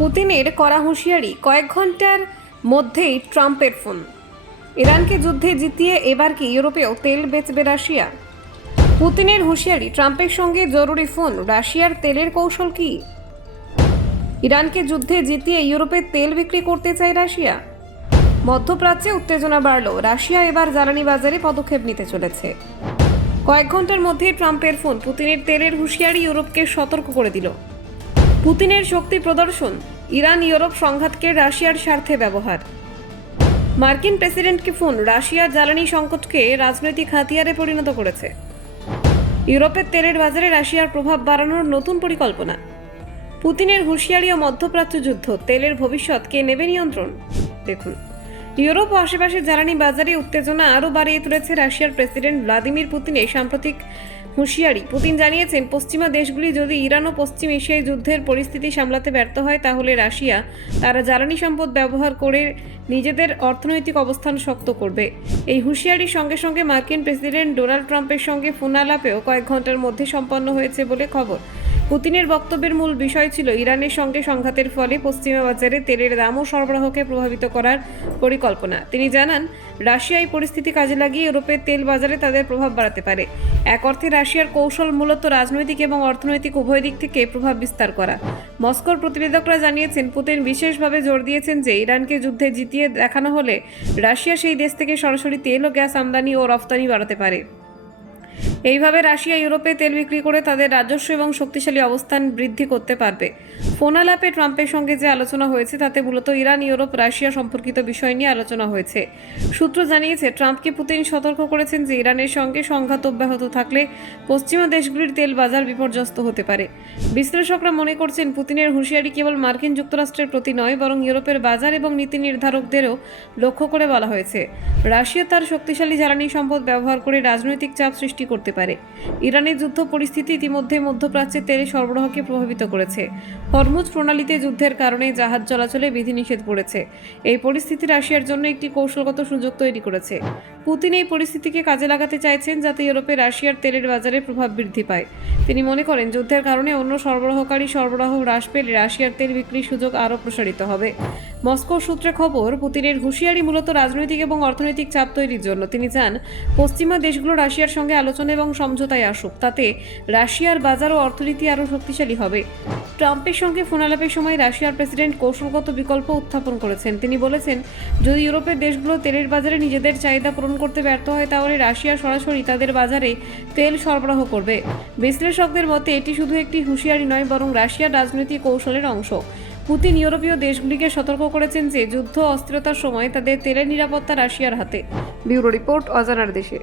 পুতিনের কড়া হুঁশিয়ারি, কয়েক ঘন্টার মধ্যেই ট্রাম্পের ফোন। ইরানকে যুদ্ধে জিতিয়ে এবার কি ইউরোপেও তেল বেচবে রাশিয়া? পুতিনের হুঁশিয়ারি, ট্রাম্পের সঙ্গে জরুরি ফোন। রাশিয়ার তেলের কৌশল কি? ইরানকে যুদ্ধে জিতিয়ে ইউরোপে তেল বিক্রি করতে চায় রাশিয়া। মধ্যপ্রাচ্যে উত্তেজনা বাড়ল, রাশিয়া এবার জ্বালানি বাজারে পদক্ষেপ নিতে চলেছে। কয়েক ঘন্টার মধ্যেই ট্রাম্পের ফোন। পুতিনের তেলের হুঁশিয়ারি ইউরোপকে সতর্ক করে দিল। পুতিনের শক্তি প্রদর্শন, ইরান ইউরোপ সংঘাতকে রাশিয়ার স্বার্থে ব্যবহার। মার্কিন প্রেসিডেন্টকে ফোন, রাশিয়ার জ্বালানি সংকটকে রাজনৈতিক হাতিয়ারে পরিণত করেছে। ইউরোপের তেলের বাজারে রাশিয়ার প্রভাব বাড়ানোর নতুন পরিকল্পনা। পুতিনের হুঁশিয়ারি ও মধ্যপ্রাচ্য যুদ্ধ, তেলের ভবিষ্যৎ কে নেবে নিয়ন্ত্রণ? দেখুন, ইউরোপ ও আশেপাশের জ্বালানি বাজারে উত্তেজনা আরও বাড়িয়ে তুলেছে রাশিয়ার প্রেসিডেন্ট ভ্লাদিমির পুতিনের সাম্প্রতিক হুঁশিয়ারি। পুতিন জানিয়েছেন, পশ্চিমা দেশগুলি যদি ইরান ও পশ্চিম এশিয়ায় যুদ্ধের পরিস্থিতি সামলাতে ব্যর্থ হয়, তাহলে রাশিয়া তারা জ্বালানি সম্পদ ব্যবহার করে নিজেদের অর্থনৈতিক অবস্থান শক্ত করবে। এই হুঁশিয়ারির সঙ্গে সঙ্গে মার্কিন প্রেসিডেন্ট ডোনাল্ড ট্রাম্পের সঙ্গে ফোন আলাপেও কয়েক ঘন্টার মধ্যে সম্পন্ন হয়েছে বলে খবর। পুতিনের বক্তব্যের মূল বিষয় ছিল ইরানের সঙ্গে সংঘাতের ফলে পশ্চিমা বাজারে তেলের দাম ও সরবরাহকে প্রভাবিত করার পরিকল্পনা। তিনি জানান, রাশিয়া এই পরিস্থিতি কাজে লাগিয়ে ইউরোপের তেল বাজারে তাদের প্রভাব বাড়াতে পারে। এক অর্থে রাশিয়ার কৌশল মূলত রাজনৈতিক এবং অর্থনৈতিক উভয় দিক থেকে প্রভাব বিস্তার করা। মস্কোর প্রতিবেদকরা জানিয়েছেন, পুতিন বিশেষভাবে জোর দিয়েছেন যে ইরানকে যুদ্ধে জিতিয়ে দেখানো হলে রাশিয়া সেই দেশ থেকে সরাসরি তেল ও গ্যাস আমদানি ও রফতানি বাড়াতে পারে। এইভাবে রাশিয়া ইউরোপে তেল বিক্রি করে তাদের রাজস্ব এবং শক্তিশালী অবস্থান বৃদ্ধি করতে পারবে। ফোন আলাপে ট্রাম্পের সঙ্গে যে আলোচনা হয়েছে তাতে মূলত ইরান, ইউরোপ, রাশিয়া সম্পর্কিত বিষয় নিয়ে আলোচনা হয়েছে। সূত্র জানিয়েছে, ট্রাম্পকে পুতিন সতর্ক করেছেন যে ইরানের সঙ্গে সংঘাত অব্যাহত থাকলে পশ্চিমা দেশগুলির তেল বাজার বিপর্যস্ত হতে পারে। বিশ্লেষকরা মনে করছেন, পুতিনের হুঁশিয়ারি কেবল মার্কিন যুক্তরাষ্ট্রের প্রতি নয়, বরং ইউরোপের বাজার এবং নীতি নির্ধারকদেরও লক্ষ্য করে বলা হয়েছে। রাশিয়া তার শক্তিশালী জ্বালানি সম্পদ ব্যবহার করে রাজনৈতিক চাপ সৃষ্টি করতে পারে। ইরানের যুদ্ধ পরিস্থিতি ইতিমধ্যে মধ্যপ্রাচ্যে তেল সরবরাহকে প্রভাবিত করেছে। হরমুজ প্রণালীতে যুদ্ধের কারণে জাহাজ চলাচলে বিধিনিষেধ পড়েছে। এই পরিস্থিতি রাশিয়ার জন্য একটি কৌশলগত সুযোগ তৈরি করেছে। পুতিন এই পরিস্থিতিকে কাজে লাগাতে চাইছেন যাতে ইউরোপে রাশিয়ার তেলের বাজারে প্রভাব বৃদ্ধি পায়। তিনি মনে করেন, যুদ্ধের কারণে অন্য সরবরাহকারী সরবরাহ হ্রাস পেলে রাশিয়ার তেল বিক্রির সুযোগ আরও প্রসারিত হবে। মস্কো সূত্রে খবর, পুতিনের হুঁশিয়ারি মূলত রাজনৈতিক এবং অর্থনৈতিক চাপ তৈরির জন্য। তিনি চান পশ্চিমা দেশগুলো রাশিয়ার সঙ্গে আলোচনা এবং সমঝোতায় আসুক, তাতে রাশিয়ার বাজার ও অর্থনীতি আরও শক্তিশালী হবে। ট্রাম্পের সঙ্গে ফোন আলাপের সময় রাশিয়ার প্রেসিডেন্ট কৌশলগত বিকল্প উত্থাপন করেছেন। তিনি বলেছেন, যদি ইউরোপের দেশগুলো তেলের বাজারে নিজেদের চাহিদা পূরণ করতে ব্যর্থ হয়, তাহলে রাশিয়া সরাসরি তাদের বাজারে তেল সরবরাহ করবে। বিশ্লেষকদের মতে এটি শুধু একটি হুঁশিয়ারি নয়, বরং রাশিয়ার রাজনৈতিক কৌশলের অংশ। পুতিন ইউরোপীয় দেশগুলিকে সতর্ক করেছেন যে যুদ্ধ অস্থিরতার সময় তাদের তেলের নিরাপত্তা রাশিয়ার হাতে। ব্যুরো রিপোর্ট, অজানার দেশে।